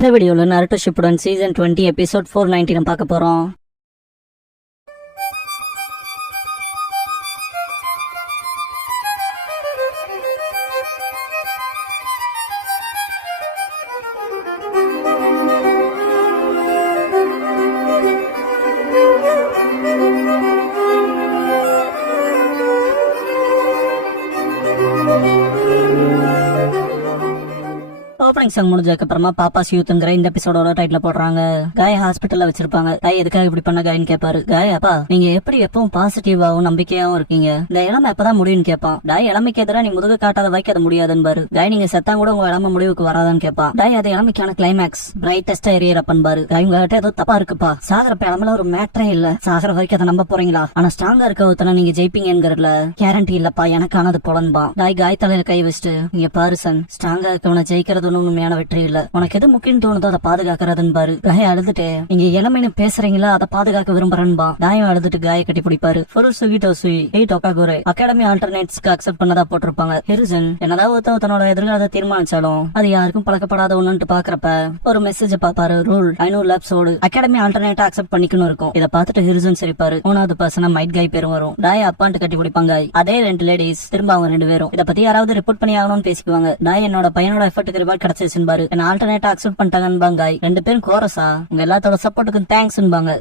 இந்த வீடியோல Naruto Shippuden season 20 episode 490 பார்க்க போறோம். ஓப்பனிங் சாங் முடிஞ்சதுக்கு அப்புறமா பாப்பாஸ் யூத்ங்கிற இந்த எபிசோடோட டைட்டில் போடுறாங்க. காய் ஹாஸ்பிட்டல்ல வச்சிருப்பாங்க. காய் எதுக்காக இப்படி பண்ண காயின்னு கேட்பாரு. காய் அப்பா நீங்க எப்படி எப்பவும் பாசிட்டிவாவும் நம்பிக்கையாவும் இருக்கீங்க, இந்த இளமை எப்பதான் முடியும்னு கேட்பான். டாய் இளமைக்கு எதிராக நீ முதுகு காட்டாத வைக்க அது முடியாதுன்னு பாரு. காய் நீங்க செத்தா கூட உங்க இளமை முடிவுக்கு வராதான்னு கேட்பா. டாய் அது இளமைக்கான கிளைமேக்ஸ் பிரைட்டஸ்டா எரியறப்பன் பாரு. காய் உங்ககிட்ட ஏதோ தப்பா இருக்குப்பா, சாகரப்ப இளமையில ஒரு மேட்டரே இல்ல, சாகர வரைக்கும் அதை நம்ப போறீங்களா, ஆனா ஸ்ட்ராங்கா இருக்க ஒருத்தன நீங்க ஜெயிப்பீங்கிறதுல கேரண்டி இல்லப்பா, எனக்கானது புலன்பா. டாய் காய் தலையில கை வச்சுட்டு இங்க பாரு சன், ஸ்ட்ராங்கா இருக்கவனை ஜெயிக்கிறது உண்மையான வெற்றி இல்ல, உனக்கு எது முக்கியம் தோணுதோ அதை பாதுகாக்கிறதுன்னு பாரு. காய அழுதுட்டு நீங்க இளமைன்னு பேசுறீங்களா, அதை பாதுகாக்க விரும்புறேன்பா. காயம் அழுதுட்டு காய கட்டி பிடிப்பாரு. அகாடமி ஆல்டர்னேட்ஸ்க்கு அக்செப்ட் பண்ணதா போட்டிருப்பாங்க. ஹிருசன் என்னதான் ஒருத்தன் தன்னோட எதிர்காலத்தை தீர்மானிச்சாலும் அது யாருக்கும் பழக்கப்படாத ஒண்ணுன்னு பாக்குறப்ப ஒரு மெசேஜ் பாப்பாரு. ரூல் 500 லேப்ஸோடு அகாடமி ஆல்டர்னேட்டா அக்செப்ட் பண்ணிக்கணும் இருக்கும். இதை பார்த்துட்டு ஹிருசன் சிரிப்பாரு. 3வது பர்சனா மைட் காய் பேரும் வரும். டாய் அப்பான்ட்டு கட்டி பிடிப்பாங்க. அதே 2 லேடிஸ் திரும்ப அவங்க 2 பேரும் இதை பத்தி யாராவது ரிப்போர்ட் பண்ணி ஆகணும்னு பேசிக்குவாங்க. டாய் என்னோட பையனோட எஃபர்ட்டுக்கு ரிவார்ட் கிடைச்சிருச்சு பாரு, என்ன ஆல்டர்னேட்டா அக்செப்ட் பண்ணிட்டாங்க. 2 பேரும் கோரஸா உங்க எல்லாத்தோட சப்போர்ட்டுக்கு தேங்க்ஸ்.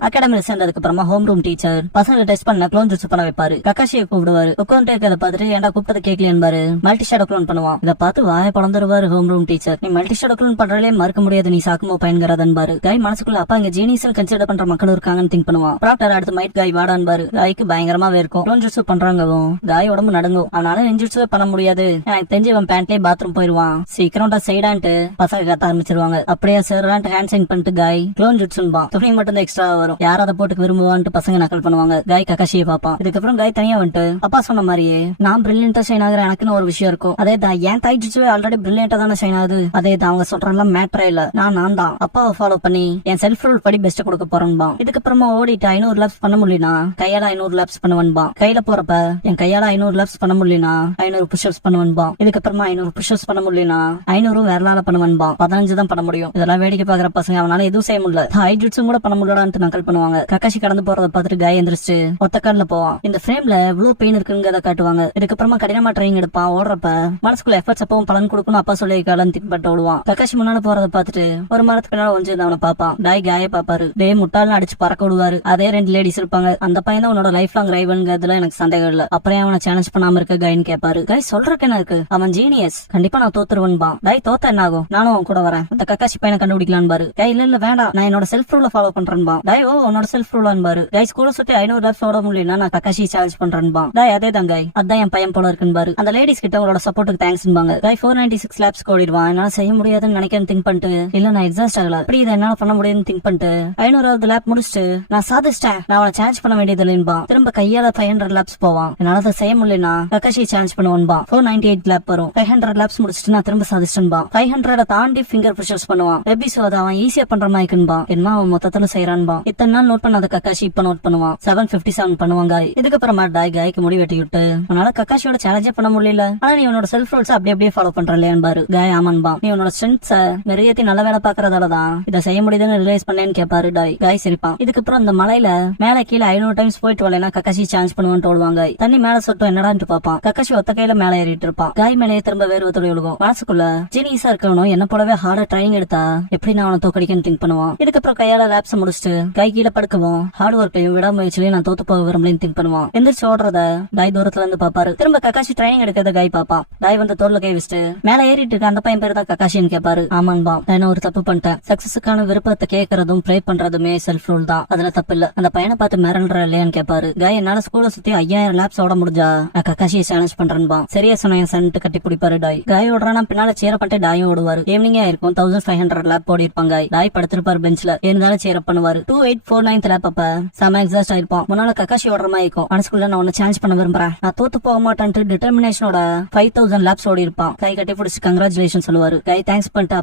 அகாடமில சேர்ந்ததுக்கு அப்புறமா ஹோம் ரூம் டீச்சர் பசங்களை டெஸ்ட் பண்ண க்ளோன் ஜூஸ் பண்ண வைப்பாரு. கக்காஷியை கூப்பிடுவாரு. உட்காந்து இருக்கிறத பார்த்துட்டு ஏன்டா கூப்பிட்டது கேட்கலையாரு. மல்டி ஷேடோ க்ளோன் பண்ணுவான். இதை பார்த்து வாய பழந்துருவாரு ஹோம் ரூம் டீச்சர். நீ மல்டி ஷேடோ க்ளோன் பண்றதே மறுக்க முடியாது, நீ சாக்குமோ பயன்கிறதன்பாரு. காய் மனசுக்குள்ள அப்பா இங்க ஜீனியஸ் கன்சிடர் பண்ற மக்கள் இருக்காங்கன்னு திங்க் பண்ணுவான். ப்ராக்டர் அடுத்து மைட் காய் வாடான்பாரு. காய்க்கு பயங்கரமாவே இருக்கும். க்ளோன் ஜூஸ் பண்றாங்கவும் காய் உடம்பு நடுங்கும். அவனால நெஞ்சுசே பண்ண முடியாது, எனக்கு தெரிஞ்சு இவன் பேண்ட்லயே பாத்ரூம் போயிருவான், சீக்கிரம் சைடான்ட்டு பசங்க கத்த ஆரம்பிச்சிருவாங்க. அப்படியே சேர்றான்ட்டு ஹேண்ட் சைன் பண்ணிட்டு காய் க்ளோன் ஜுட்ஸுன்பா. துணி மட்டும் தான் எக்ஸ்ட்ரா வரும், யாரும் அதை போட்டுக்கு விரும்புவான்ட்டு பசங்க நக்கல் பண்ணுவாங்க. காய் கக்காஷியை பாப்பான். இதுக்கப்புறம் காய் தனியா வந்துட்டு அப்பா சொன்ன மாதிரியே நான் பிரில்லியன்டா ஷைன் ஆகுற எனக்குன்னு ஒரு விஷயம் இருக்கும். அதே தான் என் தாய் ஜுட்ஸுவே ஆல்ரெடி பிரில்லியன்டா தானே ஷைன் ஆகுது. அதே தான் அவங்க சொல்றதெல்லாம் மேட்டரே இல்ல, நான் தான் அப்பாவை ஃபாலோ பண்ணி என் செல்ஃப் ரூல் படி பெஸ்ட் கொடுக்க போறேன்பா. இதுக்கப்புறமா ஓடிட்டு 500 லேப்ஸ் பண்ண முடியலனா கையால 500 லேப்ஸ் பண்ணுவன்பா. கையில போறப்ப என் கையால 500 லேப்ஸ் பண்ண முடியலனா 500 புஷ்அப்ஸ் பண்ணுவன்பா. இதுக்கப்புறமா 500 புஷ்அப்ஸ் பண்ண முடியலனா 500 வேறலால பண்ணுவன்பா. 15 தான் பண்ண முடியும். இதெல்லாம் வேடிக்கை பாக்குற பசங்க அவனால எதுவும் செய்ய முடியல, ஹைட்ஜுட்ஸும் கூட பண்ண முடியலான்னு நக்கல் பண்ணுவாங்க. கக்காஷி கடந்து போறத பார்த்துட்டு காய் எந்திரிச்சு ஒத்த கால்ல போவான். இந்த ஃப்ரேம்ல எவ்வளவு பெயின் இருக்குங்கிறத காட்டுவாங்க. இதுக்கப்புறமா கடினமா ட்ரைனிங் எடுப்பான். ஓடுறப்ப மனசுக்குள்ள எஃபர்ட்ஸ் அப்பவும் பலன் கொடுக்கணும் அப்பா சொல்லி காலன்னு திங்க் பண்ணிட்டு ஓடுவான். கக்காஷி முன்னால போறத பார்த்துட்டு ஒரு மரத்துக்கு பின்னால ஒஞ்சு அவனை பாப்பான். டாய் காய பாப்பாரு. டே முட்டாள்னு அடிச்சு பறக்க விடுவாரு. அதே 2 லேடிஸ் இருப்பாங்க. அந்த பையன் தான் உன்னோட லைஃப் லாங் ரைவல்ங்கிறதுல எனக்கு சந்தேகம் இல்ல, அப்புறம் அவனை சேலஞ்ச் பண்ணாம இருக்க காயின்னு கேட்பாரு. காய் சொல்றக்கு என்ன இருக்கு, அவன் ஜீனியஸ், கண்டிப்பா நான் தோத்துருவன்பா. டாய் தோத்த என்ன ஆகும், நானும் அவன் கூட வரேன், அந்த கக்காஷி பையனை கண்டுபிடிக்கலாம் பாரு. கை இல்ல வேண்டாம், நான் என்னோட செல்ஃப் ரூல ஃபாலோ பண்றேன்பா. டாய் ஓ உன்னோட செல்ஃப் ரூலான் பாரு. கை ஸ்கூல சுத்தி 500 லேப்ஸ் ஓட முடியலன்னா நான் கக்காஷி சேலஞ்ச் பண்றேன்பா. டாய் அதே தான் காய், அதான் என் பையன் போல இருக்குன்னு பாரு. அந்த லேடிஸ் கிட்ட உங்களோட சப்போர்ட்டுக்கு தேங்க்ஸ்பாங்க. காய் 496 லேப்ஸ் ஓடிடுவான். என்னால செய்ய முடியாதுன்னு நினைக்கிறேன் திங்க் பண்ணிட்டு இல்ல நான் எக்ஸாஸ்ட் ஆகல, இப்படி இதை என்னால பண்ண முடியுதுன்னு திங்க் பண்ணிட்டு 500வது லேப் முடிச்சுட்டு நான் சாதிச்சிட்டேன், நான் அவனை சேலஞ்ச் பண்ண வேண்டியது இல்லைன்பா. திரும்ப கையால 500 லேப்ஸ் போவான். என்னால அதை செய்ய முடியலன்னா கக்காஷி சேலஞ்ச் பண்ணுவான்பா. 498 லேப் வரும். 500 லேப்ஸ் முடிச்சுட்டு நான் திரும்ப சாதிச்சிட்டேன்பா. 500 தாண்டி ஃபிங்கர் புஷர்ஸ் பண்ணுவான். எபிசோட் அவன் ஈஸியா பண்ற மாதிரிக்குன்பா. என்ன அவன் மொத்தத்துல செய்யறான்பா. இத்தனை நாள் நோட் பண்ணாத கக்காஷி இப்ப நோட் பண்ணுவான். 757 பண்ணுவாங்க. இதுக்கப்புறமா டாய் காய்க்கு முடி வெட்டி விட்டு உன்னால கக்காஷியோட சேலஞ்சே பண்ண முடியல, ஆனா நீ உன்னோட செல்ஃப் ரூல்ஸ் அப்படியே ஃபாலோ பண்றேன் பாரு. காய் ஆமான்பா, நீ உன்னோட ஸ்ட்ரென்த்ஸ நிறையத்தி நல்ல வேலை பாக்குறதாலதான் இதை செய்ய முடியுதுன்னு ரிலைஸ் பண்ணேன்னு கேட்பாரு டாய். காய் சிரிப்பான். இதுக்கப்புறம் இந்த மலையில மேல கீழே 500 டைம்ஸ் போயிட்டு வரலன்னா கக்காஷி சேலஞ்ச் பண்ணுவான்னு ஓடுவாங்க. தண்ணி மேல சொட்டும் என்னடான்னு பாப்பான். கக்காஷி ஒத்த கையில மேல ஏறிட்டு இருப்பான். காய் மேலேயே திரும்ப வேறு தொழில் விழுகும். மனசுக்குள்ள ஜீனியஸா இருக்கணும், என்ன போலவே ஹார்டா ட்ரைனிங் எடுத்தா எப்படி நான் அவனை தோக்கடிக்கன்னு திங்க் பண்ணுவான். இதுக்கப்புறம் கையால லேப்ஸ் முடிச்சுட்டு கை கீழே படுக்கவும் ஹார்ட் ஒர்க்கையும் விடாமுயற்சியிலையும் நான் தோத்து போக விரும்பலன்னு திங்க் பண்ணுவான். எந்திரிச்சு ஓடுறத டாய் தூரத்துல இருந்து பாப்பாரு. திரும்ப கக்காஷி ட்ரைனிங் எடுக்கிறத காய் பாப்பா. டாய் வந்து தோல்ல கை வச்சுட்டு மேல ஏறிட்டு இருக்க அந்த பையன் பேரு தான் கக்காஷின்னு கேட்பாரு. ஆமான்பா, நான் ஒரு தப்பு பண்ணிட்டேன், சக்சஸுக்கான விருப்பத்தை கேட்கறதும் ப்ரே பண்றதுமே செல்ஃப் ரூல் தான், அதுல தப்பு இல்ல, அந்த பையனை பார்த்து மிரள்ற இல்லையான்னு கேட்பாரு. காய் என்னால ஸ்கூல சுத்தி 5000 லேப்ஸ் ஓட முடிஞ்சா நான் கக்காஷியை சேலஞ்ச் பண்றேன்பா. சரியா சொன்னேன் சன்ட்டு கட்டி பிடிப்பாரு டாய். காய் ஓடுறானா பின்னால சேர பண்ணிட்டு டாயும் ஓடுவாரு. ஈவினிங்கா இருக்கும். 1500 லேப் ஓடி இருப்பாங்க. டாய் படுத்திருப்பாரு பெஞ்ச்ல. இருந்தாலும் சேர பண்ணுவாரு. 2849 லேப் அப்ப செம எக்ஸாஸ்ட் ஆயிருப்பான். முன்னால கக்காஷி ஓடுற மாதிரி இருக்கும். மனசுக்குள்ள நான் உன்னை சேலஞ்ச் பண்ண விரும்புறேன், நான் தோத்து போக மாட்டேன்ட்டு டிட்டர்மினேஷனோட 5000 லேப்ஸ் ஓடி இருப்பான். கை கட்டி பிடிச்சி கங்க்ராச்சுலேஷன் சொல்லுவாரு. கை தேங்க்ஸ் பண்ணிட்டு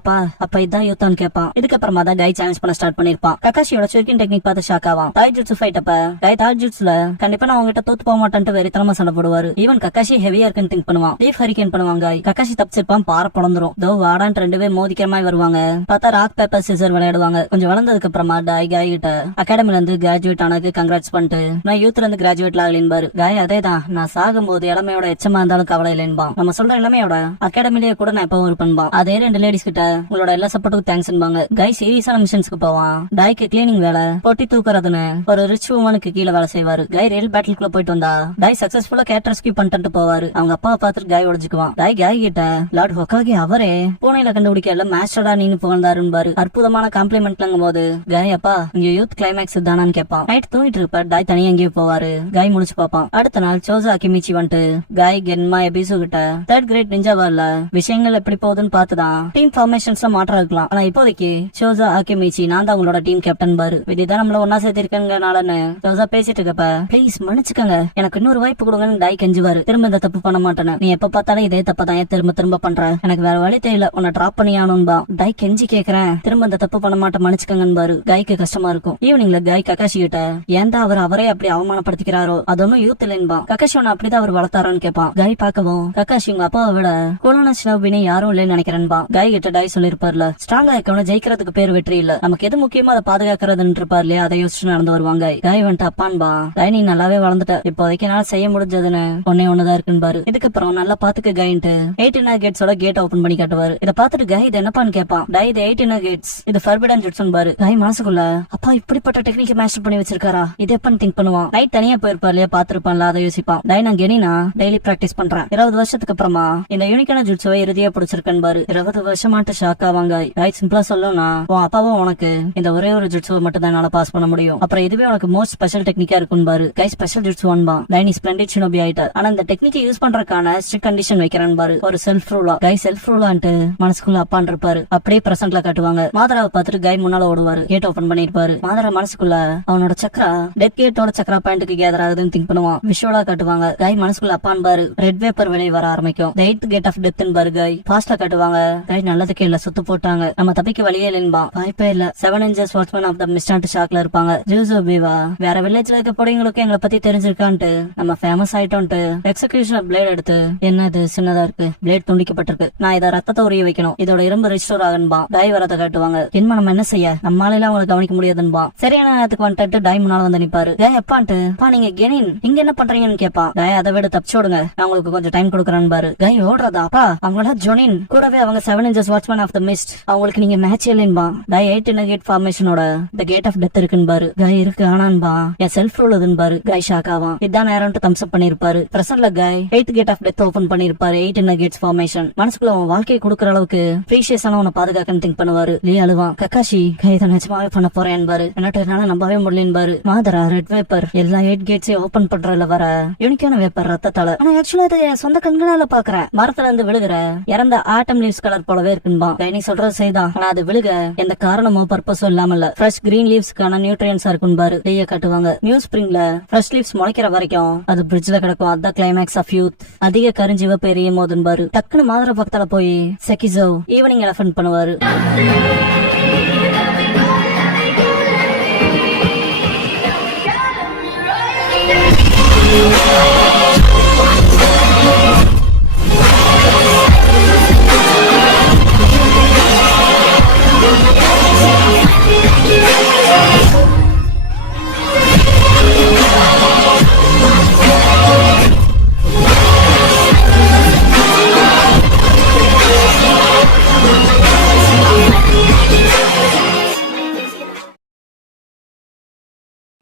அப்ப இதான் யூத்தான் கேட்பான். இதுக்கப்புறமா தான் கை சேலஞ்ச் பண்ண ஸ்டார்ட் பண்ணிருப்பான். கக்காஷியோட சுருக்கின் டெக்னிக் பார்த்து ஷாக் ஆவான். தாய் ஜுட்ஸு ஃபைட் அப்ப கை தாய் ஜுட்ஸ்ல கண்டிப்பா நான் உங்ககிட்ட தோத்து போக மாட்டேன்ட்டு வெறித்தனமா சண்டை போடுவாரு. ஈவன் கக்காஷி ஹெவியா இருக்குன்னு திங்க் பண்ணுவான். லீஃப் ஹரிகேன் பண்ணுவாங்க. கக்காஷி தப்பிச்சிருப்பான். பாறை பொழந்துரும். தோ வாடா வாடான்னு 2 பேர் மோதிக்கிற மாதிரி வருவாங்க. பார்த்தா ராக் பேப்பர் சிசர் விளையாடுவாங்க. கொஞ்சம் வளர்ந்ததுக்கு அப்புறமா காய் கிட்ட அகாடமில இருந்து கிராஜுவேட் ஆனதுக்கு கங்க்ராட்ஸ் பண்ணிட்டு நான் யூத்ல இருந்து கிராஜுவேட் ஆகலின்பாரு. காய் அதேதான், நான் சாகும்போது இளமையோட எச்சமா இருந்தாலும் கவலை இல்லைன்பா. நம்ம சொல்ற இளமையோட அகாடமிலேயே கூட நான் எப்பவும் இருப்பேன்பா. அதே 2 லேடிஸ் கிட்ட உங்களோட எல்லா சப்போர்ட்டுக்கும் தேங்க்ஸ்பாங்க. காய் சீரியஸான மிஷன்ஸ்க்கு போவான். டாய்க்கு கிளீனிங் வேலை, பொட்டி தூக்குறதுன்னு ஒரு ரிச் உமனுக்கு கீழே வேலை செய்வாரு. காய் ரியல் பேட்டிலுக்குள்ள போயிட்டு வந்தா டாய் சக்சஸ்ஃபுல்லா கேட் ரெஸ்கியூ பண்ணிட்டு போவாரு. அவங்க அப்பாவை பார்த்துட்டு காய் உடைச்சுக்குவான். காய் கிட்ட லார்ட் ஹொக்காகி அவரே பூனையில கண்டுபிடிக்கல மாஸ்டர்டா நீனு புகழ்ந்தாருன்னு அற்புதமான காம்ப்ளிமெண்ட்லங்கும் போது காய் அப்பா இங்க யூத் கிளைமேக்ஸ் தானான்னு கேட்பான். நைட் தூங்கிட்டு இருப்ப டாய் தனியா எங்கேயோ போவாரு. காய் முடிச்சு பாப்பான். அடுத்த நாள் சோசா அக்கிமிச்சி வந்துட்டு காய் கென்மா எபிசு கிட்ட 3rd கிரேட் நிஞ்சா வார்ல விஷயங்கள் எப்படி போகுதுன்னு பார்த்துதான் டீம் ஃபார்மேஷன்ஸ்ல மாற்றம் இருக்கலாம். ஆனா இப்போதைக்கு சோசா அக்கிமிச்சி நான் தான் உங்களோட டீம் கேப்டன் பாரு. விதிதான் நம்மள ஒன்னா சேர்த்திருக்கனாலன்னு சோசா பேசிட்டு இருக்கப்ப ப்ளீஸ் மன்னிச்சுக்கங்க, எனக்கு இன்னொரு வாய்ப்பு கொடுங்கன்னு டாய் கெஞ்சுவாரு. திரும்ப இந்த தப்பு பண்ண மாட்டேன்னு, நீ எப்ப பார்த்தாலும் இதே தப்பதான் திரும்ப திரும்ப பண்ற, எனக்கு வேற வழி தெரியல, உன்னை டிராப் பண்ணி ஆனும்பா. டாய் கெஞ்சி கேக்குறேன், திரும்ப இந்த தப்பு பண்ண மாட்டேன் மன்னிச்சுக்கங்கன்னு பாரு. காய்க்கு கஷ்டமா இருக்கும். ஈவினிங்ல காய் கக்காஷி கிட்ட ஏன்டா அவரே அப்படி அவமானப்படுத்திக்கிறாரோ, அது ஒன்னும் யூத் இல்லைன்பா. கக்காஷி உன்னை அப்படிதான் அவர் வளர்த்தாரோன்னு கேட்பான். காய் பார்க்கவும் கக்காஷி உங்க அப்பாவை விட கோலான சினோபினே யாரும் இல்லைன்னு நினைக்கிறேன்பா. காய் கிட்ட டாய் சொல்லிருப்பார்ல, ஸ்ட்ராங்கா இருக்கணும், ஜெயிக்கிறதுக்கு பேர் வெற்றி இல்ல, நமக்கு எது முக்கியமா அதை பாதுகாக்கிறதுன்னு இருப்பார் இல்லையா, அதை யோசிச்சு நடந்து வருவாங்க. காய் வந்துட்டு அப்பான்பா, காய் நீ நல்லாவே வளர்ந்துட்ட, இப்போதைக்கு என்னால செய்ய முடிஞ்சதுன்னு ஒன்னேதான் இருக்குன்னு பாரு. இதுக்கப்புறம் நல்லா பாத்துக்க காயின்ட்டு 18 கேட்ஸோட கேட் ஓபன் பண்ணி காட்டுவாரு. இதை பார்த்துட்டு காய் இது என்னப்பான்னு கேட்பான். டாய் இது 18 கேட்ஸ், இது ஃபர்பிடன் ஜுட்ஸ்னு பாரு. காய் மனசுக்குள்ள அப்பா இப்படிப்பட்ட டெக்னிக் மாஸ்டர் பண்ணி வச்சிருக்காரா, இது எப்பன்னு திங்க் பண்ணுவான். டாய் தனியா போயிருப்பார் இல்லையா, பாத்துருப்பான்ல, அதை யோசிப்பான். டாய் நான் கெனினா டெய்லி பிராக்டிஸ் பண்றேன், 20 வருஷத்துக்கு அப்புறமா இந்த யூனிக்கான ஜுட்ஸுவை இறுதியா பிடிச்சிருக்கேன்னு பாரு. 20 வருஷமாட்டு ஷாக் ஆவாங்க. டாய் சிம்பிளா சொல்லணும்னா உன் அப்பாவும் உனக்கு இந்த ஒரே ஒரு ஜுட்ஸுவை மட்டும் தான் என்னால பாஸ் பண்ண முடியும், அப்புறம் இதுவே உனக்கு மோஸ்ட் ஸ்பெஷல் டெக்னிக்கா இருக்கும் பாரு. காய் ஸ்பெஷல் ஜுட்ஸ் ஒன்பா. டாய் நீ ஸ்பிளண்டிட் ஷினோபி ஆயிட்ட, ஆனா இந்த டெக்னிக்கை யூஸ் பண்றதுக்கான ஸ்ட்ரிக்ட் கண்டிஷன் வைக்கிறேன் பாரு, ஒரு செல்ஃப் ரூலா. காய் செல்ஃப் ரூலான்ட்டு மனசுக்குள்ள அப்பான் இருப்பாரு. அப்படியே பிரசன்ட்ல காட்டுவாங்க. மாதராவை பார்த்துட்டு காய் முன்னால ஓடுவாரு. கேட் ஓபன் பண்ணிருப்பாரு. மாதரா மனசுக்குள்ள அவனோட சக்கரா டெத் கேட்டோட சக்கரா பாயிண்ட்டுக்கு கேதர் ஆகுதுன்னு திங்க் பண்ணுவான். விஷுவலா காட்டுவாங்க. காய் மனசுக்குள்ள அப்பான் பாரு. ரெட் வேப்பர் வெளியே வர ஆரம்பிக்கும். 8th கேட் ஆஃப் டெத் பாரு. காய் ஃபாஸ்டா காட்டுவாங்க. காய் நல்லதுக்கே இல்ல, சுத்து போட்டாங்க, நம்ம தப்பிக்க வழியே இல்லைன்பா. வாய்ப்பே இல்ல. 7 inches வாட்ச்மேன் ஆஃப் த மிஸ்டாண்ட் ஷாக்ல இருப்பாங்க. ஜூசோ பீவா வேற வில்லேஜ்ல இருக்க பொடிங்களுக்கு எங்களை பத்தி தெரிஞ்சிருக்கான்ட்டு நம்ம ஃபேமஸ் ஆயிட்டோம்ட்டு எக்ஸிகியூஷன் பிளேட் எடுத்து என்னது சின்னதா இருக்கு, பிளேட் துண்டிக்கப்பட்டிருக்கு, நான் இதை ரத்தத்தை உரிய வைக்கணும், இதோட இரும்பு ரிஸ்டோர் ஆகன்பா. டாய் வரத்தை காட்டுவாங்க. என்ன நம்ம என்ன செய்ய, நம்மளால அவங்களை கவனிக்க முடியாதுன்பா. சரியான நேரத்துக்கு வந்துட்டு டாய் முன்னால வந்து நிப்பாரு. டாய் எப்பான்ட்டு பா நீங்க கெனின் இங்க என்ன பண்றீங்கன்னு கேப்பா. டாய் அதை விட தப்பிச்சோடுங்க, நான் உங்களுக்கு கொஞ்சம் டைம் கொடுக்குறேன்னு பாரு. டாய் ஓடுறதா அப்பா, அவங்கள ஜொனின் கூடவே அவங்க 7 inches watchman of the mist, அவங்களுக்கு நீங்க மேட்ச் இல்லைன்பா. டாய் 18 கேட் ஃபார்மேஷனோட த கேட் ஆஃப் டெத் இருக்குன்னு பாரு. டாய் இருக்கு ஆனான்பா, என் செல்ஃப் ரூல் அதுன்னு பாரு. டாய் ஷாக் ஆவான். இதான் நேரம்ட்டு தம்ஸ் அப் பண்ணிருப்பாரு. பிரசன்ட்ல டாய் 8th gate of death open பண்ணிருப்பாரு. 18 கேட்ஸ் ஃபார்மேஷன். மனசுக்குள்ள அவன் வாழ்க்கையை கொடுக்கற அளவுக்கு ப்ரீஷியஸான உன்னை பாதுகாக்கன்னு திங்க் பண்ணுவாரு. லீ அழுவான். கக்காஷி கைதை நிஜமாவே பண்ண போறேன் பாரு, என்னட்டு என்னால நம்பவே முடியலன்னு பாரு. மாதரா ரெட் வேப்பர் எல்லா 8 கேட்ஸையும் ஓபன் பண்றதுல வர யூனிக்கான வேப்பர் ரத்தத்தால, ஆனா ஆக்சுவலா இதை என் சொந்த கண்களால பாக்குறேன். மரத்துல இருந்து விழுகிற இறந்த ஆட்டம் லீவ்ஸ் கலர் போலவே இருக்குன்பா. நீ சொல்றது செய்தான், ஆனா அது விழுக எந்த காரணமோ பர்பஸோ இல்லாம இல்ல, ஃப்ரெஷ் கிரீன் லீவ்ஸ்க்கான நியூட்ரியன்ஸா இருக்கும் பாரு. லீய காட்டுவாங்க. நியூ ஸ்பிரிங்ல ஃப்ரெஷ் லீவ்ஸ் முளைக்கிற வரைக்கும் அது பிரிட்ஜ்ல கிடக்கும். அதான் கிளைமேக்ஸ் ஆஃப் யூத். அதிக கரிஞ்சிவப்பு எரியும் போதுன்னு பாரு. டக்குனு மாதர பக்கத்துல போய் செக்கிசோ ஈவினிங் எலஃபன்ட் பண்ணுவாரு.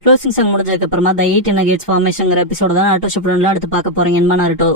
க்ளோசிங் சாங் முடிஞ்சதுக்கு அப்புறமா த 18 கேட்ஸ் ஃபார்மேஷன் எபிசோட தான் ஆட்டோ ஷிப்ல அடுத்து பார்க்க போறீங்க. நாருட்டோ